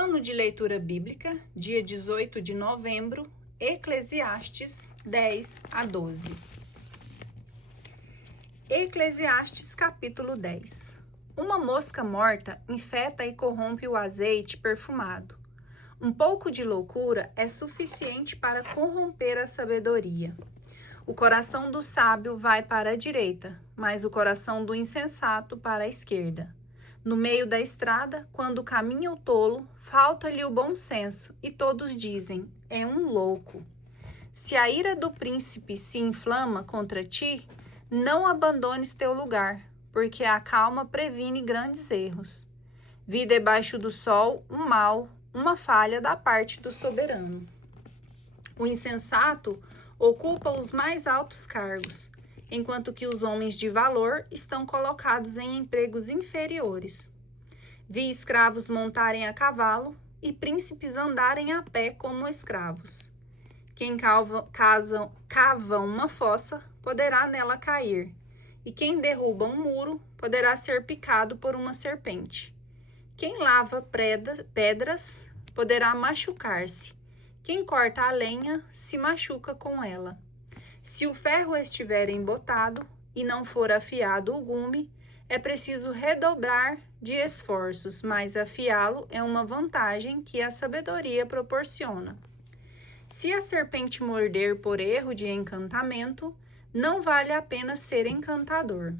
Plano de leitura bíblica, dia 18 de novembro, Eclesiastes 10 a 12. Eclesiastes capítulo 10. Uma mosca morta infeta e corrompe o azeite perfumado. Um pouco de loucura é suficiente para corromper a sabedoria. O coração do sábio vai para a direita, mas o coração do insensato para a esquerda. No meio da estrada, quando caminha o tolo, falta-lhe o bom senso, e todos dizem, é um louco. Se a ira do príncipe se inflama contra ti, não abandones teu lugar, porque a calma previne grandes erros. Vi debaixo do sol um mal, uma falha da parte do soberano. O insensato ocupa os mais altos cargos, enquanto que os homens de valor estão colocados em empregos inferiores. Vi escravos montarem a cavalo e príncipes andarem a pé como escravos. Quem cava uma fossa poderá nela cair, e quem derruba um muro poderá ser picado por uma serpente. Quem lava pedras poderá machucar-se. Quem corta a lenha se machuca com ela. Se o ferro estiver embotado e não for afiado o gume, é preciso redobrar de esforços, mas afiá-lo é uma vantagem que a sabedoria proporciona. Se a serpente morder por erro de encantamento, não vale a pena ser encantador.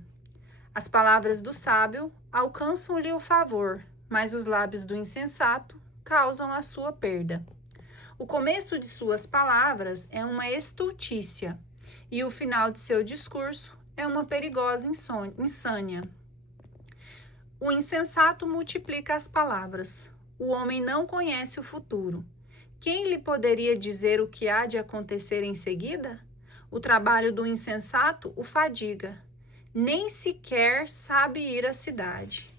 As palavras do sábio alcançam-lhe o favor, mas os lábios do insensato causam a sua perda. O começo de suas palavras é uma estultícia, e o final de seu discurso é uma perigosa insânia. O insensato multiplica as palavras. O homem não conhece o futuro. Quem lhe poderia dizer o que há de acontecer em seguida? O trabalho do insensato o fadiga. Nem sequer sabe ir à cidade.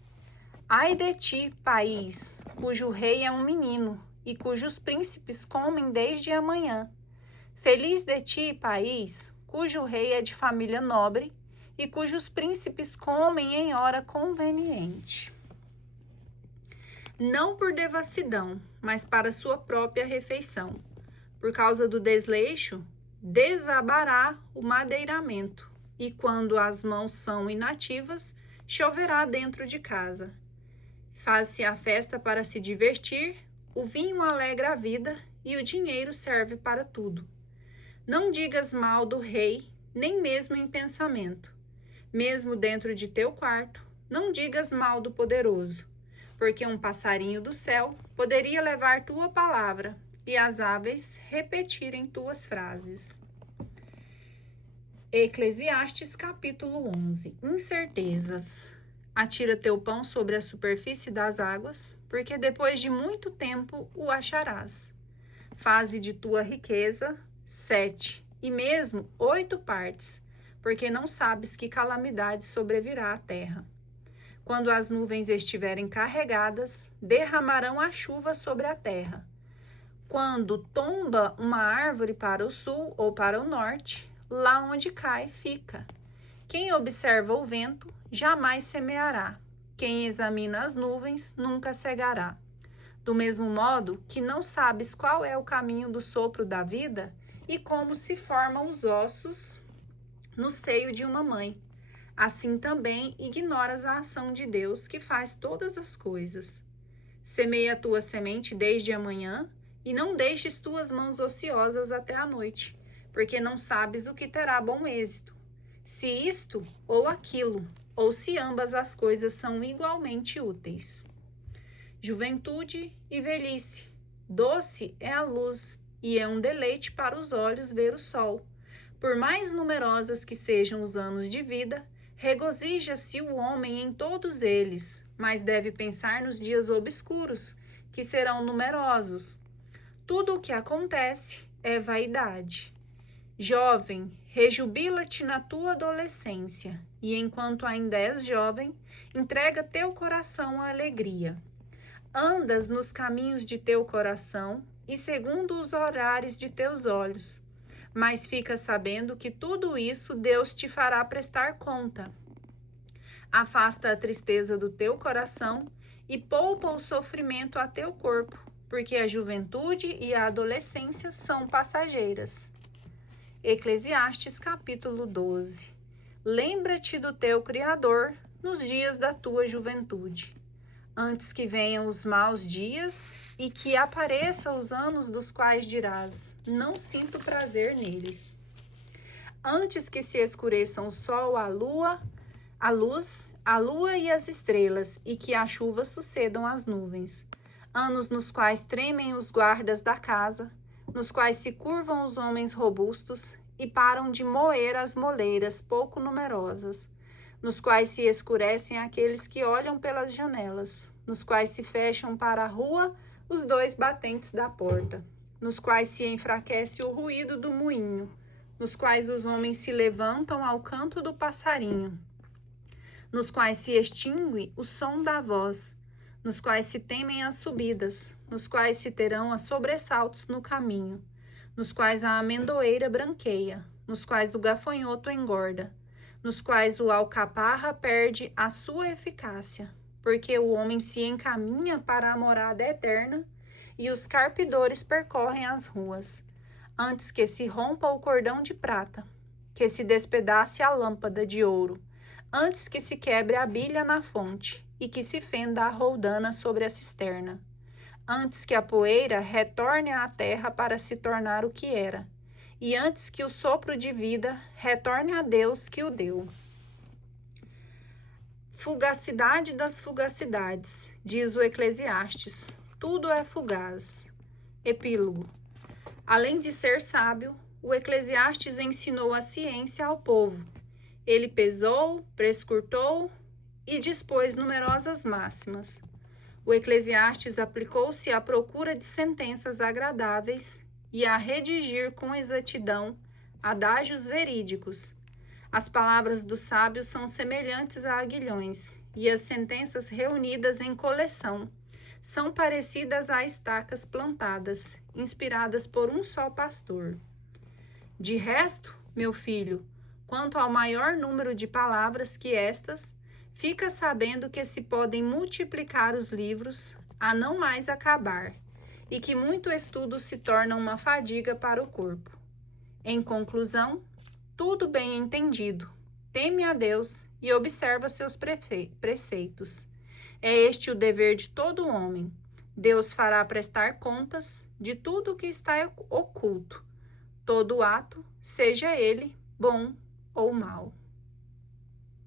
Ai de ti, país, cujo rei é um menino, e cujos príncipes comem desde a manhã. Feliz de ti, país, cujo rei é de família nobre, e cujos príncipes comem em hora conveniente. Não por devassidão, mas para sua própria refeição. Por causa do desleixo, desabará o madeiramento, e quando as mãos são inativas, choverá dentro de casa. Faz-se a festa para se divertir, o vinho alegra a vida e o dinheiro serve para tudo. Não digas mal do rei, nem mesmo em pensamento. Mesmo dentro de teu quarto, não digas mal do poderoso, porque um passarinho do céu poderia levar tua palavra e as aves repetirem tuas frases. Eclesiastes capítulo 11. Incertezas. Atira teu pão sobre a superfície das águas, porque depois de muito tempo o acharás. Faze de tua riqueza 7, e mesmo 8 partes, porque não sabes que calamidade sobrevirá à terra. Quando as nuvens estiverem carregadas, derramarão a chuva sobre a terra. Quando tomba uma árvore para o sul ou para o norte, lá onde cai, fica. Quem observa o vento, jamais semeará. Quem examina as nuvens, nunca cegará. Do mesmo modo que não sabes qual é o caminho do sopro da vida e como se formam os ossos no seio de uma mãe. Assim também ignoras a ação de Deus que faz todas as coisas. Semeia a tua semente desde a manhã e não deixes tuas mãos ociosas até a noite, porque não sabes o que terá bom êxito. Se isto ou aquilo, ou se ambas as coisas são igualmente úteis. Juventude e velhice. Doce é a luz e é um deleite para os olhos ver o sol. Por mais numerosas que sejam os anos de vida, regozija-se o homem em todos eles, mas deve pensar nos dias obscuros, que serão numerosos. Tudo o que acontece é vaidade. Jovem, rejubila-te na tua adolescência, e enquanto ainda és jovem, entrega teu coração à alegria. Andas nos caminhos de teu coração e segundo os horários de teus olhos. Mas fica sabendo que tudo isso Deus te fará prestar conta. Afasta a tristeza do teu coração e poupa o sofrimento a teu corpo, porque a juventude e a adolescência são passageiras. Eclesiastes capítulo 12. Lembra-te do teu Criador nos dias da tua juventude, antes que venham os maus dias e que apareçam os anos dos quais dirás: não sinto prazer neles. Antes que se escureçam o sol, a lua e as estrelas, e que a chuva sucedam às nuvens. Anos nos quais tremem os guardas da casa, nos quais se curvam os homens robustos e param de moer as moleiras pouco numerosas, nos quais se escurecem aqueles que olham pelas janelas, nos quais se fecham para a rua os dois batentes da porta, nos quais se enfraquece o ruído do moinho, nos quais os homens se levantam ao canto do passarinho, nos quais se extingue o som da voz, nos quais se temem as subidas, nos quais se terão as sobressaltos no caminho, nos quais a amendoeira branqueia, nos quais o gafanhoto engorda, nos quais o alcaparra perde a sua eficácia, porque o homem se encaminha para a morada eterna e os carpidores percorrem as ruas, antes que se rompa o cordão de prata, que se despedace a lâmpada de ouro, antes que se quebre a bilha na fonte e que se fenda a roldana sobre a cisterna, antes que a poeira retorne à terra para se tornar o que era, e antes que o sopro de vida retorne a Deus que o deu. Fugacidade das fugacidades, diz o Eclesiastes, tudo é fugaz. Epílogo. Além de ser sábio, o Eclesiastes ensinou a ciência ao povo. Ele pesou, prescrutou e dispôs numerosas máximas. O Eclesiastes aplicou-se à procura de sentenças agradáveis e a redigir com exatidão adágios verídicos. As palavras dos sábios são semelhantes a aguilhões, e as sentenças reunidas em coleção são parecidas a estacas plantadas, inspiradas por um só pastor. De resto, meu filho, quanto ao maior número de palavras que estas, fica sabendo que se podem multiplicar os livros a não mais acabar, e que muito estudo se torna uma fadiga para o corpo. Em conclusão, tudo bem entendido, teme a Deus e observa seus preceitos. É este o dever de todo homem. Deus fará prestar contas de tudo o que está oculto, todo ato, seja ele bom ou mau.